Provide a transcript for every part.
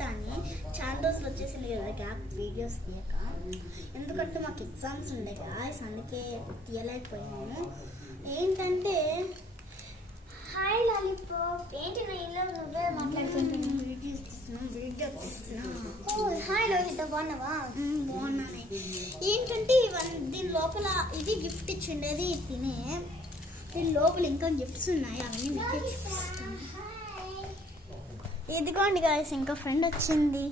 సంహిత అని. చాలా రోజులు వచ్చేసింది కదా గ్యాప్ వీడియోస్ తీయక, ఎందుకంటే మాకు ఎగ్జామ్స్ ఉండే గాయస్, అందుకే తీయలేకపోయాము. ఏంటంటే హాయ్ లాలీపాప్, ఏంటి నా ఇల్లు నువ్వే మాట్లాడుకుంటున్నావు? వీడియో తీస్తున్నాం. హాయ్ లోహిత, బాగున్నావా? బాగున్నానే. ఏంటంటే దీని లోపల ఇది గిఫ్ట్ ఇచ్చిండేది తినే, దీని లోపల ఇంకా గిఫ్ట్స్ ఉన్నాయి, అవన్నీ మీకు చూపిస్తాను. ఇదిగోండి గాయస్, ఇంకా ఫ్రెండ్ వచ్చింది.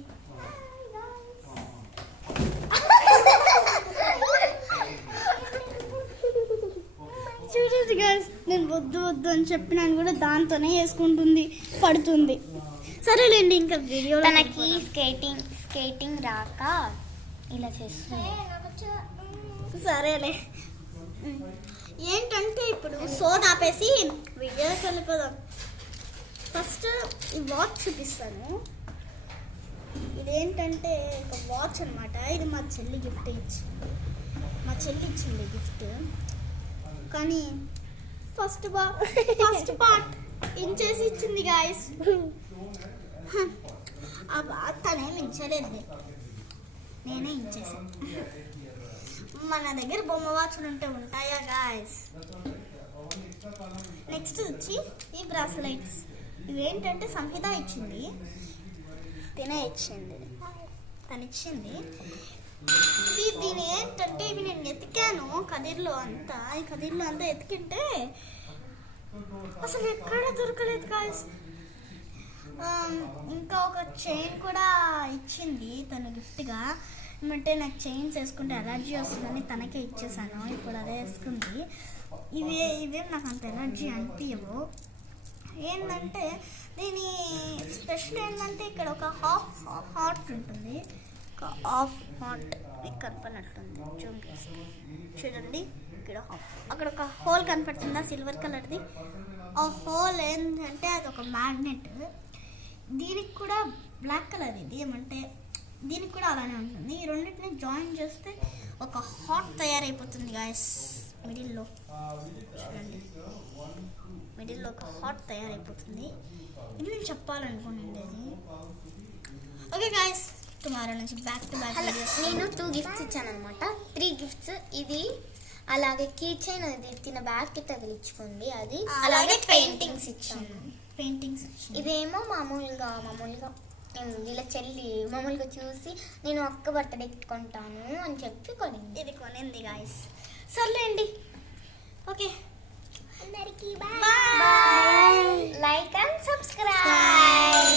చూడండి గాయస్, నేను వద్దు వద్దు అని చెప్పినాను కూడా దాంతోనే వేసుకుంటుంది, పడుతుంది. సరేలేండి, ఇంకా వీడియో తనకి స్కేటింగ్ రాక ఇలా చేస్తుంది. సరేలే. ఏంటంటే ఇప్పుడు సోది ఆపేసి వీడియోకి వెళ్ళిపోదాం. ఫస్ట్ ఈ వాచ్ చూపిస్తాను. ఇదేంటంటే ఒక వాచ్ అనమాట. ఇది మా చెల్లి ఇచ్చింది గిఫ్ట్. కానీ ఫస్ట్ పార్ట్ ఇంచేసి ఇచ్చింది గాయస్. తనేమి ఇంచలేదు, నేనే ఇంచేసాను. మన దగ్గర బొమ్మ వాచ్లు ఉంటాయా గాయస్. నెక్స్ట్ వచ్చి ఈ బ్రాస్లైట్స్. ఇవేంటంటే సంహిత ఇచ్చింది, తను ఇచ్చింది. దీని ఏంటంటే ఇవి నేను ఎతికాను కదిర్లో అంతా ఎతికింటే అసలు ఎక్కడ దొరకలేదు గాయస్. ఇంకా ఒక చైన్ కూడా ఇచ్చింది తను గిఫ్ట్గా. ఏమంటే నాకు చైన్స్ వేసుకుంటే ఎలర్జీ వస్తుందని తనకే ఇచ్చేసాను. ఇప్పుడు అదే వేసుకుంది. ఇవే నాకు అంత ఎలర్జీ అనిపించవు. ఏంటంటే దీని స్పెషల్ ఏంటంటే ఇక్కడ ఒక హార్ట్ ఉంటుంది, ఒక హాఫ్ హార్ట్ మీకు కనపడినట్టుంది. జూమ్ చేసి చూడండి, ఇక్కడ అక్కడ ఒక హోల్ కనపడుతుందా సిల్వర్ కలర్ది. ఆ హోల్ ఏంటంటే అది ఒక మ్యాగ్నెట్. దీనికి కూడా బ్లాక్ కలర్, ఇది ఏమంటే దీనికి కూడా అలానే ఉంటుంది. ఈ రెండింటిని జాయిన్ చేస్తే ఒక హార్ట్ తయారైపోతుంది గాయస్. మిడిల్లో చూడండి, మిడిల్లో ఒక హార్ట్ తయారైపోతుంది. ఇది నేను చెప్పాలనుకునేది. ఓకే గాయస్, టుమారో నుంచి బ్యాక్ టు బ్యాక్ వీడియోస్. నేను 2 గిఫ్ట్స్ ఇచ్చాను అనమాట, 3 గిఫ్ట్స్. ఇది అలాగే కీ చైన్, అది తిన బ్యాగ్కి తగిలించుకుంది, అది అలాగే పెయింటింగ్స్ ఇచ్చాను. ఇదేమో మామూలుగా వీళ్ళ చెల్లి మామూలుగా చూసి నేను అక్క బర్త్డేకి కొంటాను అని చెప్పి కొనింది. ఇది కొనింది గాయస్. సర్లేండి, ఓకే, అందరికీ బాయ్. Like and subscribe.